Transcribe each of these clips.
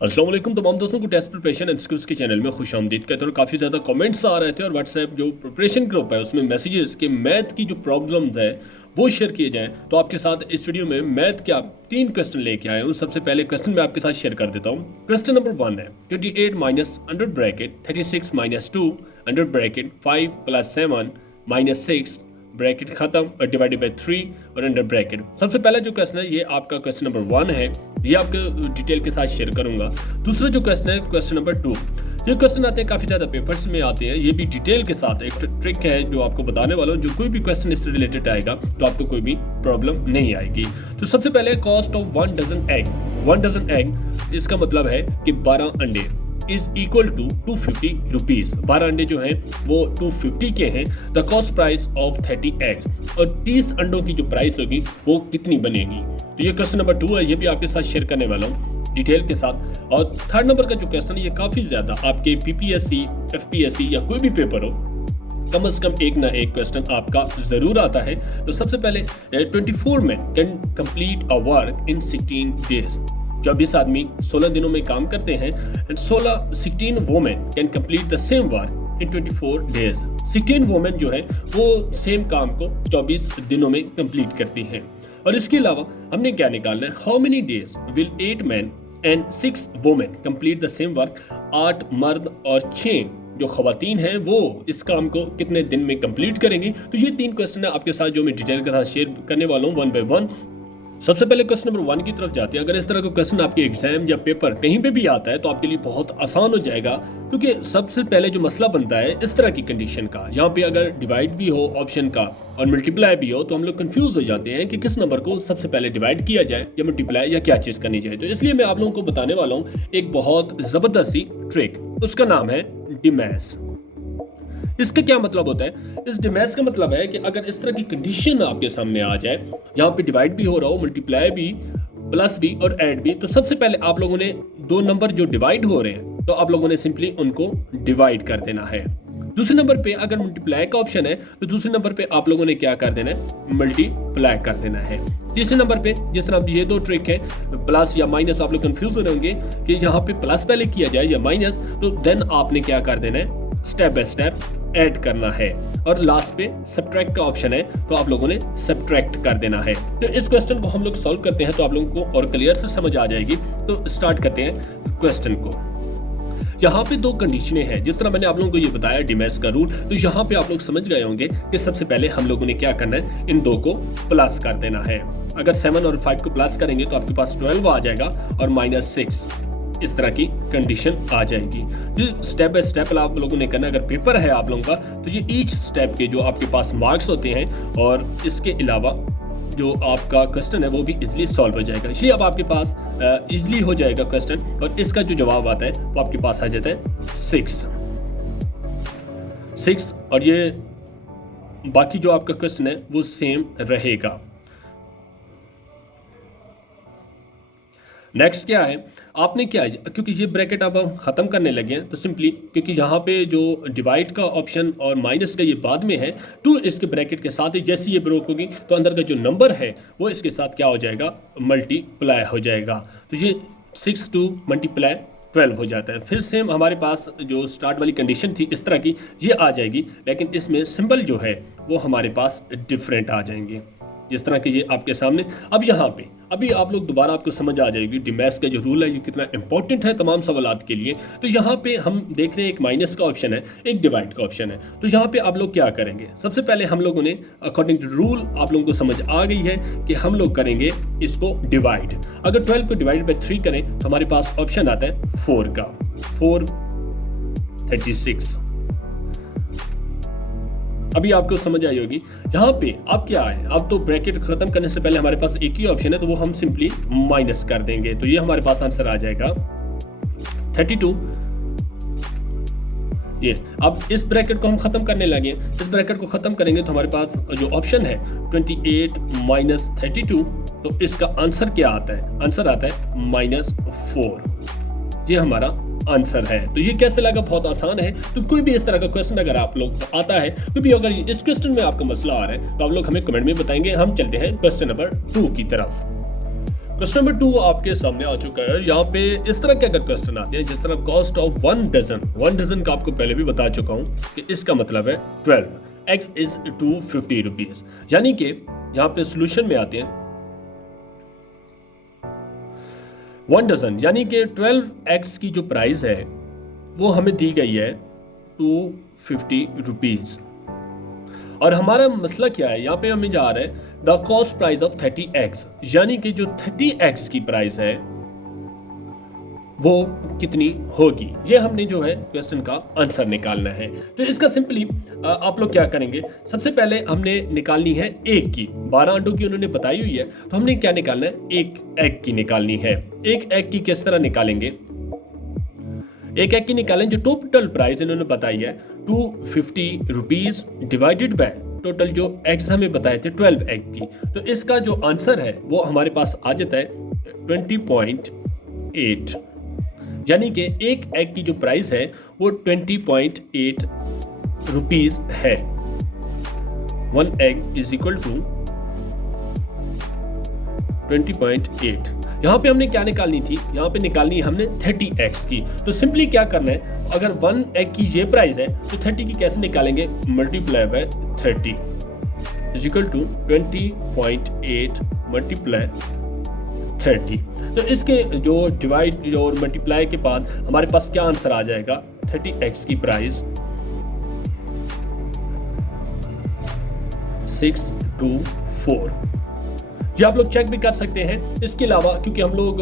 अस्सलाम वालेकुम तमाम दोस्तों को टेस्ट प्रिपरेशन एमसीक्यूज के चैनल में खुश आमदीद कहते हैं। और काफ़ी ज़्यादा कमेंट्स आ रहे थे और व्हाट्सएप जो प्रिपरेशन ग्रुप है उसमें मैसेजेस कि मैथ की जो प्रॉब्लम्स है वो शेयर किए जाएं। तो आपके साथ इस वीडियो में मैथ के आप 3 क्वेश्चन लेके आए हूँ। सबसे पहले क्वेश्चन मैं आपके साथ शेयर कर देता हूँ। क्वेश्चन नंबर 1 है 28 minus under bracket 36 minus 2 under bracket 5 plus 7 minus 6 bracket खत्म और डिवाइडेड बाय 3 और अंडर ब्रैकेट। सबसे पहला जो क्वेश्चन है ये आपका क्वेश्चन नंबर 1 है, ये आपके डिटेल के साथ शेयर करूंगा। दूसरा जो क्वेश्चन है क्वेश्चन नंबर 2, ये क्वेश्चन आते हैं काफ़ी ज़्यादा पेपर्स में आते हैं, ये भी डिटेल के साथ एक ट्रिक है जो आपको बताने वाला हूँ। जो कोई भी क्वेश्चन इससे रिलेटेड आएगा तो आपको कोई भी प्रॉब्लम नहीं आएगी। तो सबसे पहले cost of 1 dozen egg, 1 dozen egg इसका मतलब है कि 12 अंडे इज इक्वल टू 250 रुपीज़। 12 अंडे जो हैं वो 250 के हैं। The cost price of 30 eggs, और 30 अंडों की जो प्राइस होगी वो कितनी बनेगी। तो ये क्वेश्चन नंबर 2 है, ये भी आपके साथ शेयर करने वाला हूँ डिटेल के साथ। और थर्ड नंबर का जो क्वेश्चन है ये काफ़ी ज़्यादा आपके पीपीएससी, एफपीएससी या कोई भी पेपर हो, कम से कम एक ना एक क्वेश्चन आपका ज़रूर आता है। तो सबसे पहले 24 men can complete a work in 16 days. 24 आदमी 16 दिनों में काम करते हैं। And 16 women can complete the same work in 24 days. 16 women जो है वो सेम काम को 24 दिनों में कंप्लीट करती हैं। और इसके अलावा हमने क्या निकालना है, how many days will 8 men and 6 women complete the same work. 8 मर्द और 6 जो खवातीन हैं वो इस काम को कितने दिन में कंप्लीट करेंगी। तो ये 3 क्वेश्चन है आपके साथ जो मैं डिटेल के साथ शेयर करने वाला हूँ 1 by 1। सबसे पहले क्वेश्चन नंबर 1 की तरफ जाते हैं। अगर इस तरह का क्वेश्चन आपके एग्जाम या पेपर कहीं पे भी आता है तो आपके लिए बहुत आसान हो जाएगा, क्योंकि सबसे पहले जो मसला बनता है इस तरह की कंडीशन का, यहाँ पे अगर डिवाइड भी हो ऑप्शन का और मल्टीप्लाई भी हो तो हम लोग कंफ्यूज हो जाते हैं कि किस नंबर को सबसे पहले डिवाइड किया जाए या मल्टीप्लाई या क्या चीज़ करनी चाहिए। तो इसलिए मैं आप लोगों को बताने वाला हूँ एक बहुत ज़बरदस्त सी ट्रिक, उसका नाम है डिमैस। इसका क्या मतलब होता है, इस डिमैस का मतलब है कि अगर इस तरह की कंडीशन आपके सामने आ जाए, यहाँ पे डिवाइड भी हो रहा हो, मल्टीप्लाई भी, प्लस भी और ऐड भी, तो सबसे पहले आप लोगों ने 2 नंबर जो डिवाइड हो रहे हैं तो आप लोगों ने सिंपली उनको डिवाइड कर देना है। दूसरे नंबर पे अगर मल्टीप्लाई का ऑप्शन है तो दूसरे नंबर पे आप लोगों ने क्या कर देना है, मल्टीप्लाई कर देना है। तीसरे नंबर पे जिस तरह ये 2 ट्रिक है, प्लस या माइनस, आप लोग कंफ्यूज हो रहे होंगे कि यहाँ पे प्लस पहले किया जाए या माइनस, तो देन आपने क्या कर देना है, स्टेप बाय स्टेप ऐड करना है। और लास्ट पे सब्ट्रैक्ट का ऑप्शन है तो आप लोगों ने सब्ट्रैक्ट कर देना है। तो इस क्वेश्चन को हम लोग सॉल्व करते हैं तो आप लोगों को और क्लियर से समझ आ जाएगी। तो स्टार्ट करते हैं क्वेश्चन को। यहाँ पे 2 कंडीशनें हैं, जिस तरह मैंने आप लोगों को ये बताया डिमैस का रूल, तो यहाँ पे आप लोग समझ गए होंगे कि सबसे पहले हम लोगों ने क्या करना है, इन 2 को प्लस कर देना है। अगर 7 और 5 को प्लस करेंगे तो आपके पास 12 आ जाएगा और -6 इस तरह की कंडीशन आ जाएगी। ये स्टेप बाय स्टेप आप लोगों ने करना। अगर पेपर है आप लोगों का तो ये ईच स्टेप के जो आपके पास मार्क्स होते हैं और इसके अलावा जो आपका क्वेश्चन है वो भी इजीली सॉल्व हो जाएगा। ये अब आपके पास इजीली हो जाएगा क्वेश्चन, और इसका जो जवाब आता है वो आपके पास आ जाता है 6। और ये बाकी जो आपका क्वेश्चन है वो सेम रहेगा। नेक्स्ट क्या है, आपने क्या है, क्योंकि ये ब्रैकेट अब हम ख़त्म करने लगे हैं तो सिंपली, क्योंकि यहाँ पे जो डिवाइड का ऑप्शन और माइनस का ये बाद में है, 2 इसके ब्रैकेट के साथ ही जैसे ये ब्रोक होगी तो अंदर का जो नंबर है वो इसके साथ क्या हो जाएगा, मल्टीप्लाई हो जाएगा। तो ये 6 2 मल्टीप्लाई 12 हो जाता है। फिर सेम हमारे पास जो स्टार्ट वाली कंडीशन थी इस तरह की ये आ जाएगी, लेकिन इसमें सिंबल जो है वो हमारे पास डिफरेंट आ जाएंगे, जिस तरह के ये आपके सामने। अब यहाँ पे अभी आप लोग दोबारा आपको समझ आ जाएगी डिमैस का जो रूल है ये कितना इंपॉर्टेंट है तमाम सवालात के लिए। तो यहाँ पे हम देख रहे हैं एक माइनस का ऑप्शन है, एक डिवाइड का ऑप्शन है। तो यहाँ पे आप लोग क्या करेंगे, सबसे पहले हम लोगों ने अकॉर्डिंग टू रूल आप लोगों को समझ आ गई है कि हम लोग करेंगे इसको डिवाइड। अगर 12 को डिवाइड बाई 3 करें तो हमारे पास ऑप्शन आता है 4 का, 4 36। अभी आपको समझ आई होगी। यहाँ पे अब क्या है, अब तो ब्रैकेट खत्म करने से पहले हमारे पास एक ही ऑप्शन है तो वो हम सिंपली माइनस कर देंगे। तो ये हमारे पास आंसर आ जाएगा 32। ये अब इस ब्रैकेट को हम खत्म करने लगे, इस ब्रैकेट को खत्म करेंगे तो हमारे पास जो ऑप्शन है 28 माइनस 32, तो इसका आंसर क्या आता है, आंसर आता है -4। ये हमारा आंसर है। तो ये कैसे लगा, बहुत आसान है। तो कोई भी इस तरह का क्वेश्चन अगर आप लोग आता है, कोई भी अगर इस क्वेश्चन में आपका मसला आ रहा है तो आप लोग हमें कमेंट में बताएंगे। हम चलते हैं क्वेश्चन नंबर 2 की तरफ। क्वेश्चन नंबर 2 आपके सामने आ चुका है। यहाँ पे इस तरह के अगर क्वेश्चन आते हैं, जिस तरह कॉस्ट ऑफ 1 डजन का आपको पहले भी बता चुका हूँ कि इसका मतलब है 12 एक्स इज 250 रुपीज। यानी कि यहाँ पे सोल्यूशन में आते हैं 1 डजन यानी कि 12 एक्स की जो प्राइस है वो हमें दी गई है 250 रुपीज। और हमारा मसला क्या है, यहाँ पे हमें जा रहा है the cost price of 30x, यानी कि जो 30x की प्राइस है वो कितनी होगी, ये हमने जो है क्वेश्चन का आंसर निकालना है। तो इसका सिंपली आप लोग क्या करेंगे, सबसे पहले हमने निकालनी है एक की, 12 अंडों की उन्होंने बताई हुई है, तो हमने क्या निकालना है, एक एग की निकालनी है। एक एग की किस तरह निकालेंगे, एक एग की निकालें जो टोटल प्राइस इन्होंने बताई है 250 रुपीज डिवाइडेड बाय टोटल जो एग्स हमें बताए थे 12 एग की। तो इसका जो आंसर है वो हमारे पास आ जाता है 20.8, यानी कि एक एग की जो प्राइस है वो 20.8 रुपीज है। 1 एग इज इक्वल टू 20.8। यहाँ पे हमने क्या निकालनी थी, यहाँ पे निकालनी है हमने 30x की। तो सिंपली क्या करना है, अगर 1 एग की ये प्राइस है तो 30 की कैसे निकालेंगे, multiply by 30 is equal to 20.8 multiply 30। तो इसके जो डिवाइड और मल्टीप्लाई के बाद हमारे पास क्या आंसर आ जाएगा, 30x की प्राइस 624। ये आप लोग चेक भी कर सकते हैं। इसके अलावा क्योंकि हम लोग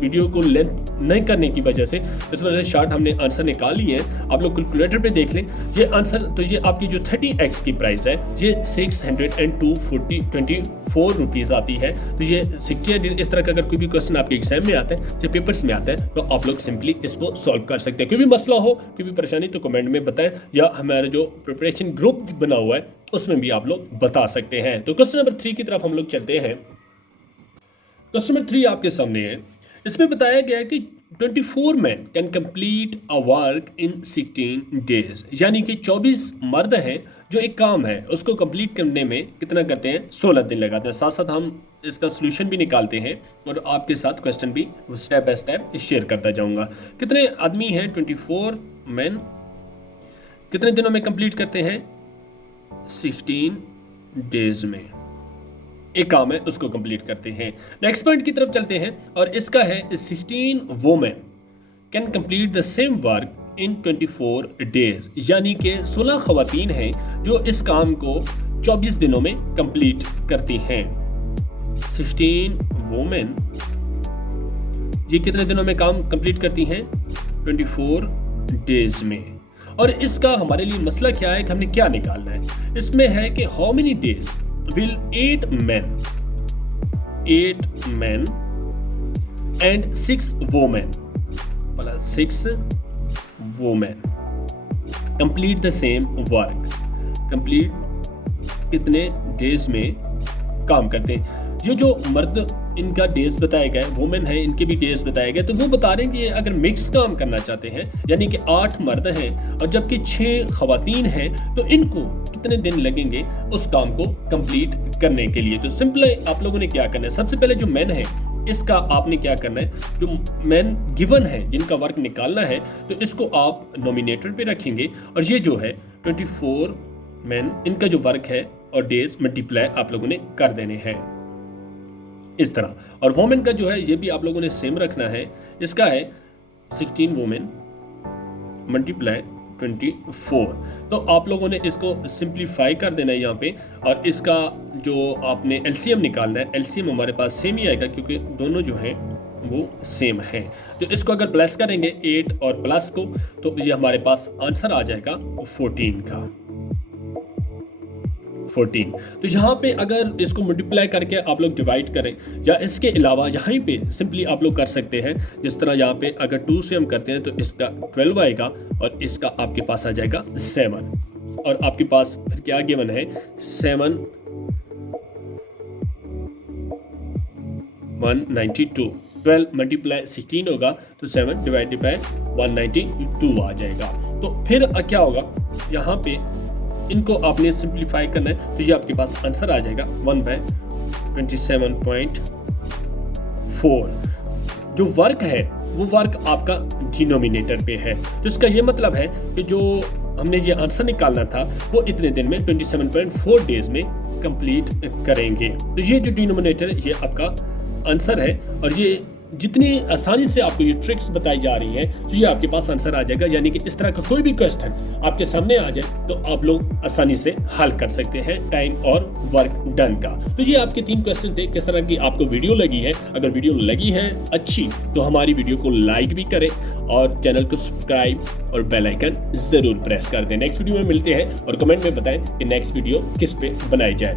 वीडियो को लेंथ नहीं करने की वजह से इस वजह से शार्ट हमने आंसर निकाल लिए हैं, आप लोग कैलकुलेटर पे देख लें ये आंसर। तो ये आपकी जो 30x की प्राइस है ये 624 रुपीज़ आती है। तो ये 60 इस तरह का अगर कोई भी क्वेश्चन आपके एग्जाम में आता है या पेपर्स में आता है तो आप लोग सिंपली इसको सॉल्व कर सकते हैं। कोई भी मसला हो, कोई भी परेशानी तो कमेंट में बताएं, या हमारा जो प्रिपरेशन ग्रुप बना हुआ है उसमें भी आप लोग बता सकते हैं। तो क्वेश्चन नंबर 3 की तरफ हम लोग चलते हैं। क्वेश्चन नंबर 3 आपके सामने है। इसमें बताया गया है कि 24 man can complete a work in 16 days, यानी कि 24 मर्द हैं जो एक काम है उसको कंप्लीट करने में कितना करते हैं, 16 दिन लगाते हैं। साथ साथ हम इसका सोल्यूशन भी निकालते हैं और आपके साथ क्वेश्चन भी स्टेप बाय स्टेप शेयर करता जाऊंगा। कितने आदमी हैं, 24 मैन कितने दिनों में कंप्लीट करते हैं, 16 डेज में एक काम है उसको कंप्लीट करते हैं। नेक्स्ट पॉइंट की तरफ चलते हैं और इसका है 16 women can complete the same work in 24 days, यानी कि 16 खवातीन हैं जो इस काम को 24 दिनों में कंप्लीट करती हैं। 16 वोमेन ये कितने दिनों में काम कंप्लीट करती हैं, 24 डेज में। और इसका हमारे लिए मसला क्या है कि हमने क्या निकालना है, इसमें है कि how many days will 8 men and 6 women plus 6 women complete the same work, complete कितने डेज में काम करते हैं। ये जो मर्द इनका डेज बताया गया है, वुमेन है इनके भी डेज बताए गए, तो वो बता रहे हैं कि अगर मिक्स काम करना चाहते हैं यानी कि 8 मर्द हैं और जबकि 6 खवातीन हैं तो इनको कितने दिन लगेंगे उस काम को कंप्लीट करने के लिए। तो सिंपल आप लोगों ने क्या करना है, सबसे पहले जो मैन है इसका आपने क्या करना है, जो मैन गिवन है जिनका वर्क निकालना है तो इसको आप नॉमिनेटर पे रखेंगे और ये जो है 24 मैन इनका जो वर्क है और डेज मल्टीप्लाई आप लोगों ने कर देने हैं इस तरह। और वोमेन का जो है ये भी आप लोगों ने सेम रखना है, इसका है 16 वोमेन मल्टीप्लाई 24। तो आप लोगों ने इसको सिंप्लीफाई कर देना है यहाँ पे, और इसका जो आपने एलसीएम निकालना है, एलसीएम हमारे पास सेम ही आएगा क्योंकि दोनों जो हैं वो सेम है। तो इसको अगर प्लस करेंगे 8 और प्लस को तो ये हमारे पास आंसर आ जाएगा 14 का 14। तो यहाँ पे अगर इसको मल्टीप्लाई करके आप लोग डिवाइड करें या इसके अलावा यहाँ पे सिंपली आप लोग कर सकते हैं, जिस तरह यहाँ पे अगर 2 से हम करते हैं तो इसका 12 आएगा और इसका आपके पास आ जाएगा 7 और आपके पास फिर क्या गिवन है 7 192। 12 मल्टीप्लाई 16 होगा तो 7 डिवाइडेड बाय 192 आ जाएगा। तो फिर क्या होगा, यहाँ पे इनको आपने सिंप्लीफाई करना है तो ये आपके पास आंसर आ जाएगा 1/27.5 27.4। जो वर्क है वो वर्क आपका डिनोमिनेटर पे है, जिसका ये मतलब है कि जो हमने ये आंसर निकालना था वो इतने दिन में 27.4 डेज में कंप्लीट करेंगे। तो ये जो डिनोमिनेटर ये आपका आंसर है, और ये जितनी आसानी से आपको ये ट्रिक्स बताई जा रही हैं तो ये आपके पास आंसर आ जाएगा। यानी कि इस तरह का कोई भी क्वेश्चन आपके सामने आ जाए तो आप लोग आसानी से हल कर सकते हैं टाइम और वर्क डन का। तो ये आपके 3 क्वेश्चन थे। किस तरह की आपको वीडियो लगी है? अगर वीडियो लगी है अच्छी तो हमारी वीडियो को लाइक भी करें और चैनल को सब्सक्राइब और बेल आइकन जरूर प्रेस कर दें। नेक्स्ट वीडियो में मिलते हैं और कमेंट में बताएं कि नेक्स्ट वीडियो किस पे बनाई जाए।